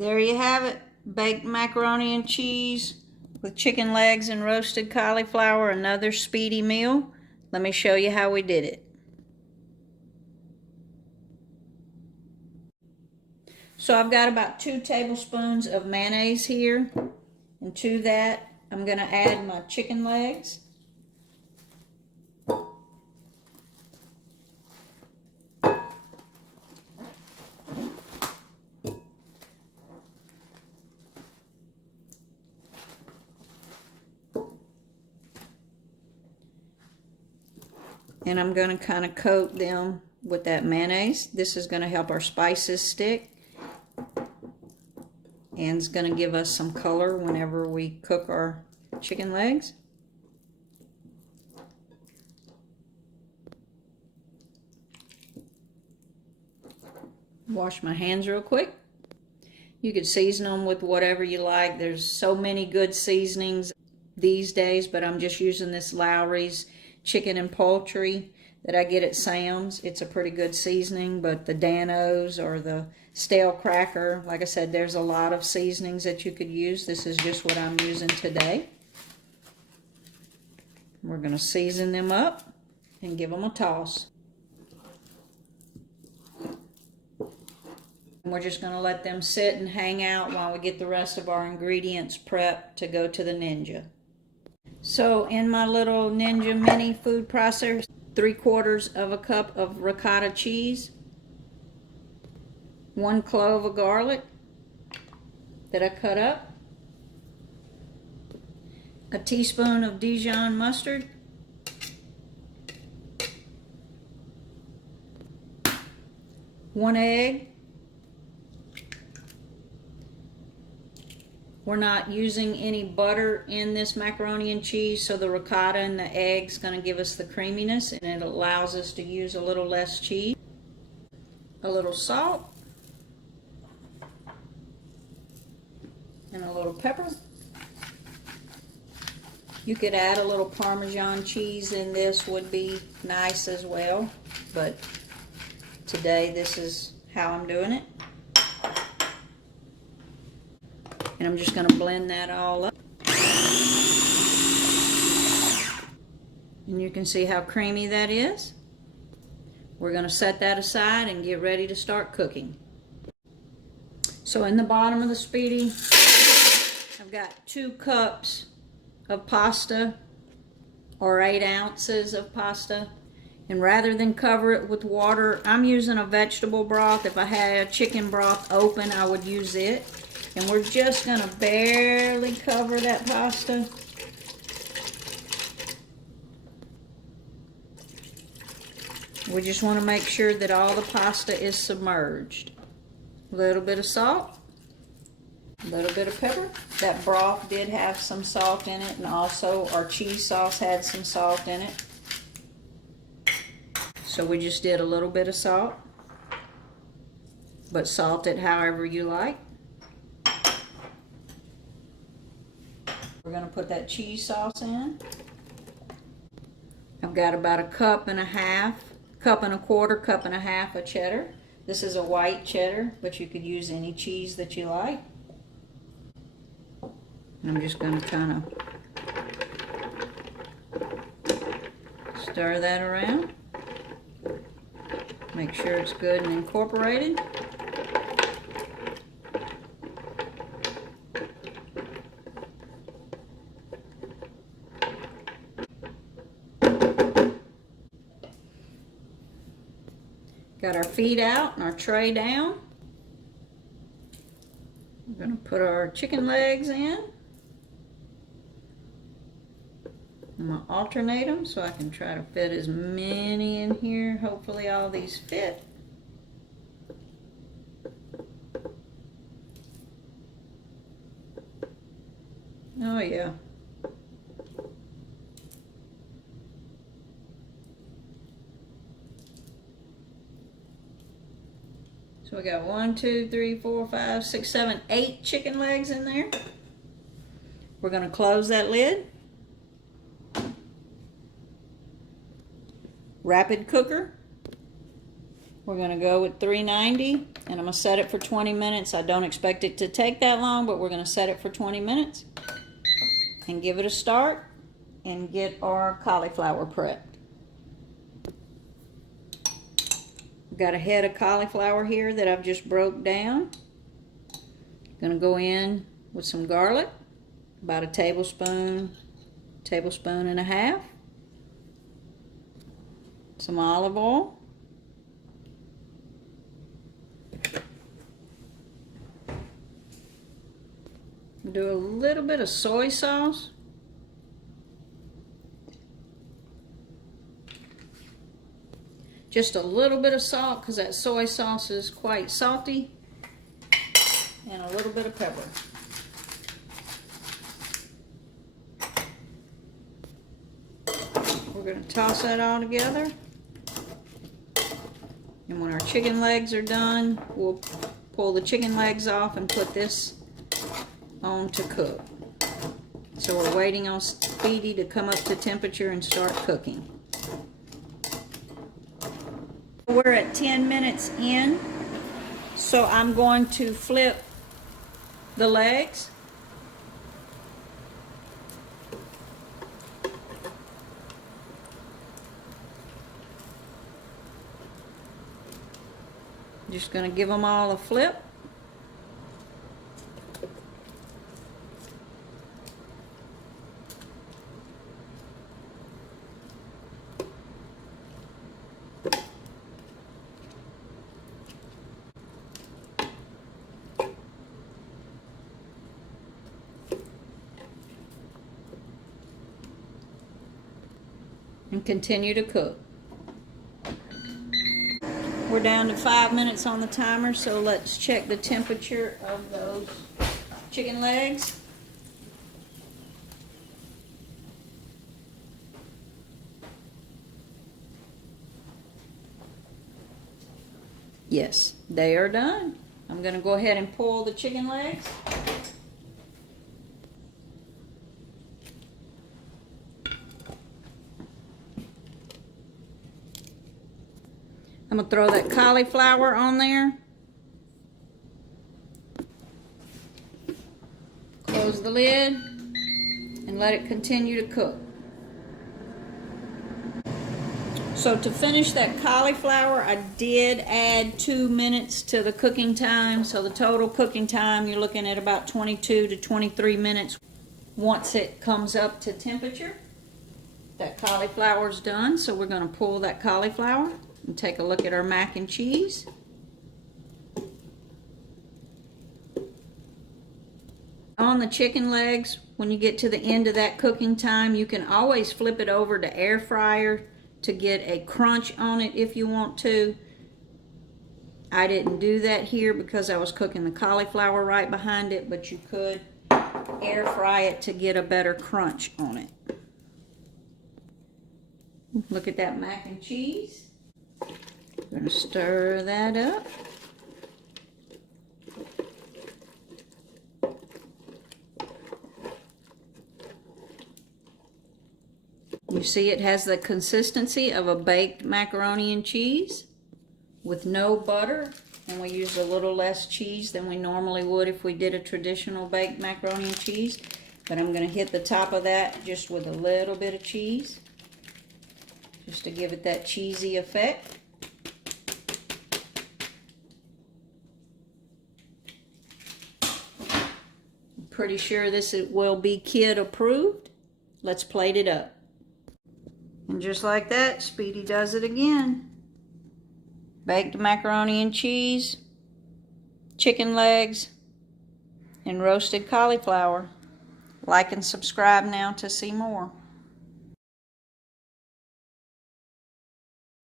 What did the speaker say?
There you have it, baked macaroni and cheese with chicken legs and roasted cauliflower, another Speedi meal. Let me show you how we did it. So I've got about 2 tablespoons of mayonnaise here, and to that I'm going to add my chicken legs. And I'm going to kind of coat them with that mayonnaise. This is going to help our spices stick, and it's going to give us some color whenever we cook our chicken legs. Wash my hands real quick. You could season them with whatever you like. There's so many good seasonings these days, but I'm just using this Lowry's chicken and poultry that I get at Sam's. It's a pretty good seasoning, but the Dano's or the stale cracker, like I said, there's a lot of seasonings that you could use. This is just what I'm using today. We're going to season them up and give them a toss. And we're just going to let them sit and hang out while we get the rest of our ingredients prepped to go to the Ninja. So in my little Ninja mini food processor, 3/4 of a cup of ricotta cheese, 1 clove of garlic that I cut up, a teaspoon of Dijon mustard, 1 egg. We're not using any butter in this macaroni and cheese, so the ricotta and the egg's going to give us the creaminess, and it allows us to use a little less cheese. A little salt and a little pepper. You could add a little Parmesan cheese in this, would be nice as well, but today this is how I'm doing it. And I'm just going to blend that all up. And you can see how creamy that is. We're going to set that aside and get ready to start cooking. So in the bottom of the Speedi, I've got 2 cups of pasta, or 8 ounces of pasta. And rather than cover it with water, I'm using a vegetable broth. If I had a chicken broth open, I would use it. And we're just going to barely cover that pasta. We just want to make sure that all the pasta is submerged. A little bit of salt, a little bit of pepper. That broth did have some salt in it, and also our cheese sauce had some salt in it. So we just did a little bit of salt, but salt it however you like. We're going to put that cheese sauce in. I've got about 1.5 cups, 1.25 cups of cheddar. This is a white cheddar, but you could use any cheese that you like. And I'm just going to kind of stir that around. Make sure it's good and incorporated. Got our feet out and our tray down. We're going to put our chicken legs in. I'm going to alternate them so I can try to fit as many in here. Hopefully all these fit. Oh yeah. So we got 1, 2, 3, 4, 5, 6, 7, 8 chicken legs in there. We're going to close that lid. Rapid cooker. We're going to go with 390, and I'm going to set it for 20 minutes. I don't expect it to take that long, but we're going to set it for 20 minutes and give it a start and get our cauliflower prepped. I've got a head of cauliflower here that I've just broke down. Going to go in with some garlic, about a tablespoon and a half, some olive oil, do a little bit of soy sauce, just a little bit of salt because that soy sauce is quite salty, and a little bit of pepper. We're going to toss that all together, and when our chicken legs are done, we'll pull the chicken legs off and put this on to cook. So we're waiting on Speedi to come up to temperature and start cooking. We're at 10 minutes in, so I'm going to flip the legs. Just going to give them all a flip. And continue to cook. We're down to 5 minutes on the timer, so let's check the temperature of those chicken legs. Yes, they are done. I'm going to go ahead and pull the chicken legs. I'm going to throw that cauliflower on there. Close the lid and let it continue to cook. So to finish that cauliflower, I did add 2 minutes to the cooking time. So the total cooking time, you're looking at about 22 to 23 minutes once it comes up to temperature. That cauliflower's done, so we're going to pull that cauliflower and take a look at our mac and cheese. On the chicken legs, when you get to the end of that cooking time, you can always flip it over to air fryer to get a crunch on it if you want to. I didn't do that here because I was cooking the cauliflower right behind it, but you could air fry it to get a better crunch on it. Look at that mac and cheese. I'm going to stir that up. You see it has the consistency of a baked macaroni and cheese with no butter, and we use a little less cheese than we normally would if we did a traditional baked macaroni and cheese. But I'm going to hit the top of that just with a little bit of cheese, just to give it that cheesy effect. I'm pretty sure this will be kid approved. Let's plate it up. And just like that, Speedi does it again. Baked macaroni and cheese, chicken legs, and roasted cauliflower. Like and subscribe now to see more.